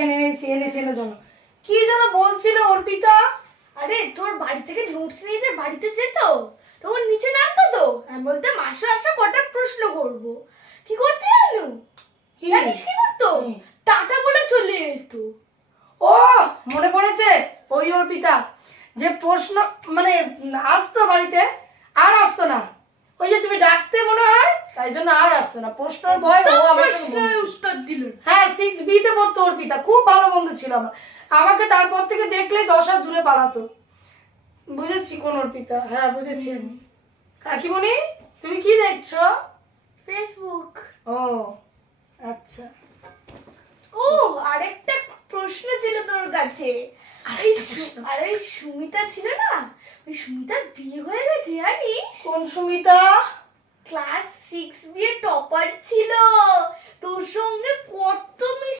এনেছি এনে জন্য। কি যেন বলছিল অর্পিতা? আরে তোর বাড়ি থেকে নোটস নিয়ে যে বাড়িতে যেত, তখন নিচে নামতো তো, আমি বলতে মাসে আসা কটা প্রশ্ন করব। কি করতে জানো? জানিস কি করতো? টাটা বলে চলে যেত। ও মনে পড়েছে, ওই অর্পিতা যে প্রশ্ন মানে আসতো বাড়িতে আর আসতো না, ওই যে তুমি ডাকতে মনে হয় তাই জন্য আর আসতো না, প্রশ্নের ভয় ও আমার সঙ্গে প্রশ্নের বন্ধু। উত্তর দিল। হ্যাঁ 6B তে পড়তো অর্পিতা, খুব ভালো বন্ধু ছিল আমার, আমাকে তারপর থেকে দেখলে 10 হাত দূরে পালাতো। বুঝেছি কোন অর্পিতা, হ্যাঁ বুঝেছি আমি। কাকিমণি তুমি কি দেখছো? ফেসবুক। ও আচ্ছা। ও আরেকটা প্রশ্ন ছিল তোর কাছে। আর ওই সুমিতা ছিল না, ওই সুমিতার বিয়ে হয়ে গেছে জানিস? কোন সুমিতা? ক্লাস 6B এর টপার ছিল, তোর সঙ্গে কত